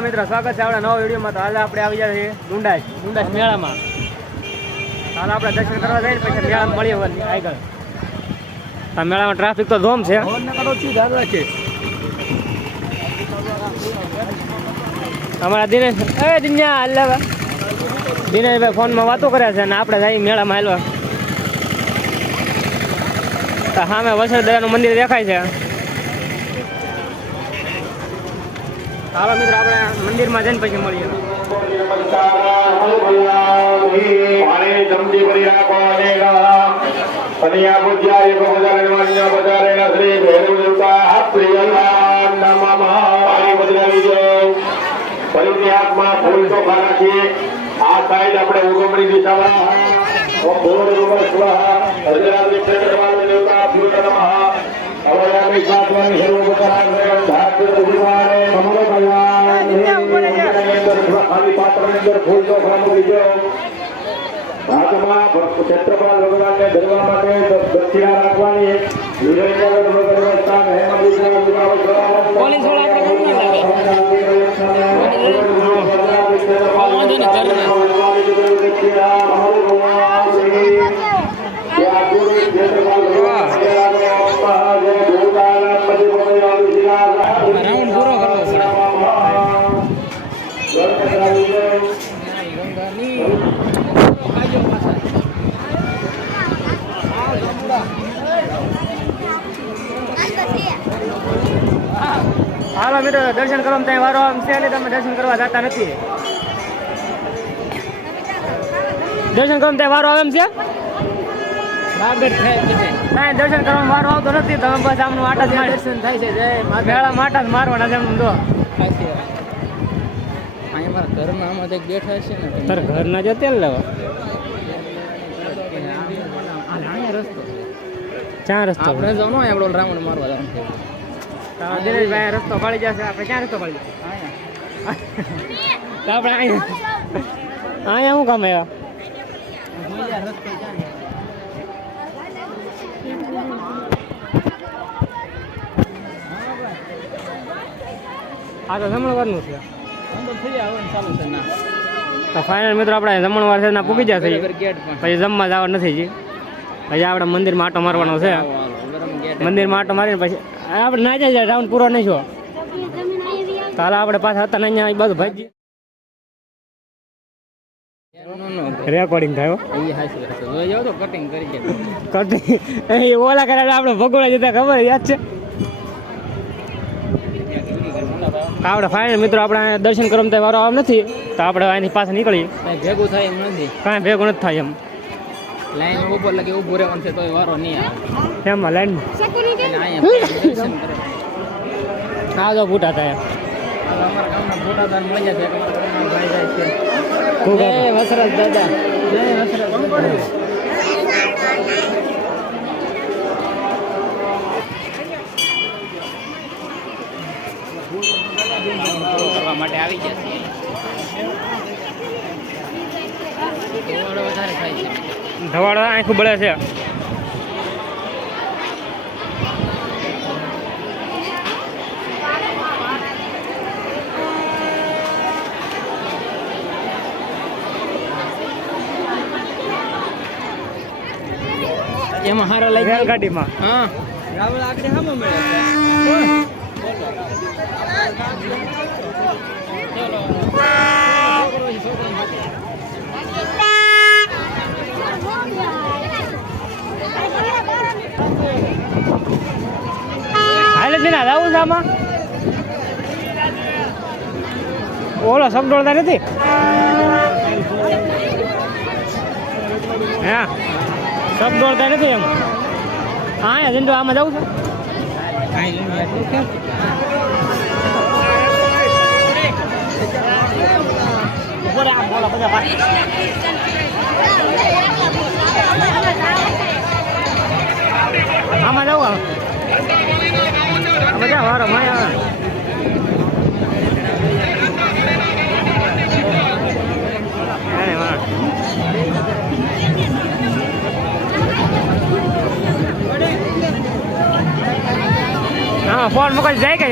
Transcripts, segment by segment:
હાલો મિત્રો, સ્વાગત છે આપણા નવા વિડીયોમાં. તો આજે આપણે આવી ગયા છીએ ડુંડાસ મેળામાં. હાલ આપણે દર્શન કરવા જઈએ પછી મેળામાં મળીએ આગળ. આ મેળામાં ટ્રાફિક તો ધોમ છે. અમારા દિનેશભાઈ ફોનમાં વાતો કર્યા છે અને આપણે જઈએ મેળામાં હાલવા. તો સામે વસર દયાનું મંદિર દેખાય છે. હાલો મિત્રો, આપણે મંદિરમાં જઈને પછી મળીએ. આ સાઈડ આપણે ઉગમણી દિશામાં ક્ષેત્રપાલ ભગવાનને ધરવા માટે દક્ષિણા રાખવાની રાઉન્ડ પૂરો કરવો પડે. હાલો મિત્રો, દર્શન કરવા ત્યાં વારો આમ છે ને તમે દર્શન કરવા જતા નથી. દર્શન કરવા ત્યાં વારો આવે એમ છે. દર્શન કરવા વારો આવતો નથી. તમે બસ આમનું આટા જ દર્શન થાય છે. મેળા માટા જ મારવાના છે એમ દો. અહીંયા મારા ઘરમાં આમાં બેઠા છે ને તારે ઘર ના જતે લેવા રસ્તો ક્યાં રસ્તો આપણે જો આપણો રાઉન્ડ મારવા જવાનું છે. દિનેશભાઈ રસ્તો પડી જશે. આપણે ક્યાં રસ્તો પડી જશે? આપણે અહીંયા શું કામ આવ્યા? આ તો જમણવારનું છે. ચાલુ છે ના તો ફાઇનલ મિત્રો, આપણે જમણવાર છે ના પૂકી જશે. ગેટ પછી જમવા જવા નથી જી. પછી આપણે મંદિરમાં આટો મારવાનો છે. મંદિરમાં આટો મારીને પછી આપણે ના જાય રાઉન્ડ પૂરો નહીં છો. તો હાલ આપણે પાછા હતા ને અહીંયા બધું ભાજી રેકોર્ડિંગ થાય. કટિંગ કરી કટિંગ ઓલા કરે આપણે ભગોળા જતા ખબર યાદ છે. આપણે ફાઇનલ મિત્રો, આપણે દર્શન કરવા ત્યાં વારો આવ નથી. તો આપણે અહીંની પાસે નીકળીએ. ભેગું થાય એમ નથી. કાંઈ ભેગું નથી થાય એમ. લાઈન ઉપર લગે ઊભું રહેવાનું છે તો વારો નહીં આવે. એમાં લાઈન હા જો ફૂટા થાય. અમારા ગામના ફોટાદાર મળી જશે. ભાઈ જાય છે. જય વસરાજ દાદા, જય વસરાજ કરવા માટે આવી જશે. વધારે થાય છે. ધવાડો આંખું બળે છે. એમાં હારા લઈ રેલગાડીમાં. હા રાવળ આગળ હામો મળે હાલે છે ને આવું છે આમાં. ઓલો શબ્દ દોડતા નથી. હા શબ્દ દોડતા નથી એમ. હા જઈને આમાં જવું છે. આમાં જવું બધા વારો માયા. હા ફોન મોકલી જાય કે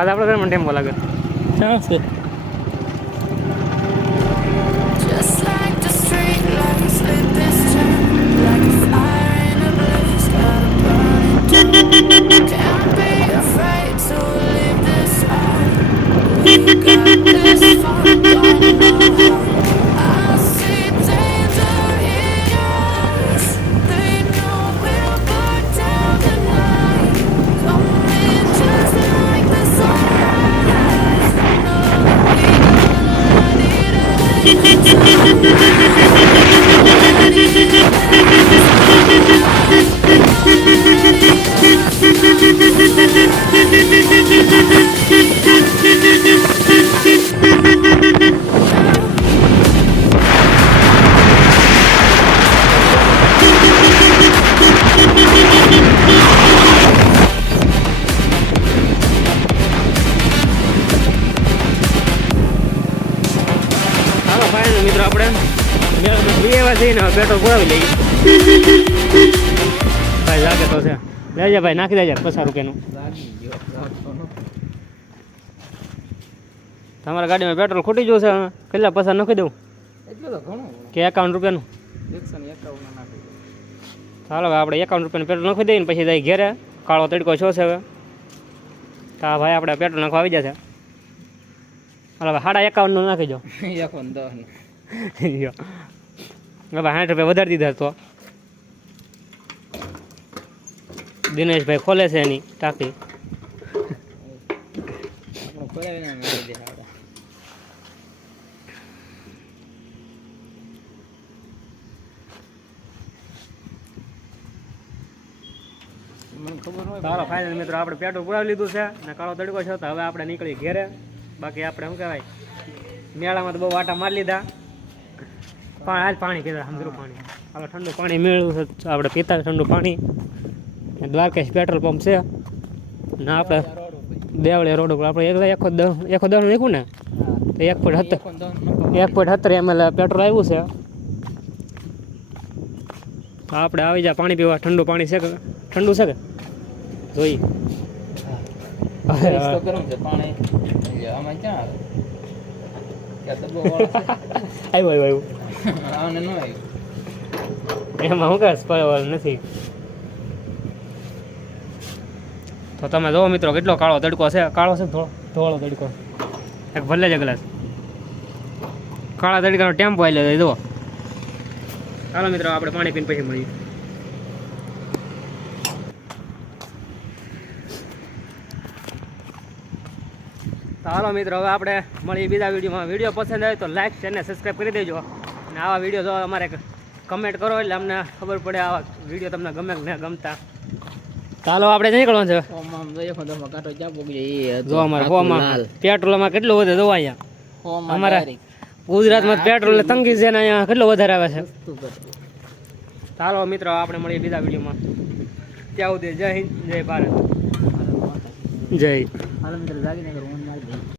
आज આપણે ઘરમાં ટેમ્પો લાગે ચાલશે Just like the street lights lit this town, like a fire in a blaze, gotta burn it down. Can't be afraid to leave this out. We got this far, don't know how. I see danger in your eyes. They know we'll burn down the night. Coming just like the sunrise. No, we gonna let it out. Hello final મિત્રો આપણે એવા જઈને petrol પુરાવી લઈએ ભાઈ લાગે તો છે લેજે ભાઈ નાખી દેજે 50 રૂપિયાનું તમારા ગાડીમાં પેટ્રોલ ખૂટી ગયું છે કેટલા 50 નાખી દઉં એટલું તો ઘણું કે 51 રૂપિયાનું 151 નાખી ચાલો હવે આપણે 51 રૂપિયાનું પેટ્રોલ નાખી દઈએ ને પછી જઈ ઘેરે કાળો તડકો છો છે હવે તો આ ભાઈ આપણે પેટ્રોલ નાખવા આવી જશે હાલો હવે 51.5 નું નાખી દો 110 હવે 60 રૂપિયા વધારી દીધા તો દિનેશભાઈ ખોલે છે એની ટાંકી આપણો ખોલાવીને નાખી દે આપણે મને ખબર હોય ચાલો ફાઇનલ મિત્રો આપણે પેટ્રોલ પુરાવી લીધું છે અને કાળો તડકો છે તો હવે આપણે નીકળી ઘેરે બાકી આપણે શું કહેવાય મેળામાં તો બહુ વાટા મારી લીધા પણ હાલ પાણી પીધા સમજરું પાણી આપણે ઠંડુ પાણી મેળવ્યું છે આપણે પીતા ઠંડુ પાણી દ્વારકેશ પેટ્રોલ પંપ છે ને આપણે દેવળે રોડ ઉપર આપણે એકસો દસ નીકળું ને તો 1.70 ml પેટ્રોલ આવ્યું છે તો આપણે આવી જાય પાણી પીવા ઠંડુ પાણી છે કે ઠંડુ છે કે જોઈ તો ગરમ છે પાણી આમાં ક્યાં આવે ક્યાં ડબ્બો વાળો છે આવ્યું આને ન આવ્યું એમાં શું કહે સ્પોઇલર નથી તો તમે જોવો મિત્રો કેટલો કાળો તડકો છે કાળો છે ધોળો તડકો એક ભલે જ ગ્લાસ કાળા તડકાનો ટેમ્પો આવી લે જુઓ ચાલો મિત્રો આપણે પાણી પીને પછી મળીએ ચાલો મિત્રો હવે આપણે મળીએ બીજા વિડીયોમાં વિડીયો પસંદ આવે તો લાઈક શેર ને સબસ્ક્રાઈબ કરી દેજો અને આવા વિડીયો જો અમારે કમેન્ટ કરો એટલે અમને ખબર પડે આવા વિડીયો તમને ગમે કે ન ગમતા ચાલો આપણે નીકળવાનું છે ઓમાં આમ જોઈએ ખોદમાં કાંટો ક્યાં પોગી જાય જો અમારે હોમાં પેટ્રોલમાં કેટલું વધે જો અહીંયા અમારા ગુજરાતમાં પેટ્રોલ તંગી છે ને અહીંયા કેટલો વધારે આવે છે ચાલો મિત્રો આપણે મળીએ બીજા વિડીયોમાં ત્યાં સુધી જય હિન્દ જય ભારત જય હાલ મિત્રો જાગીને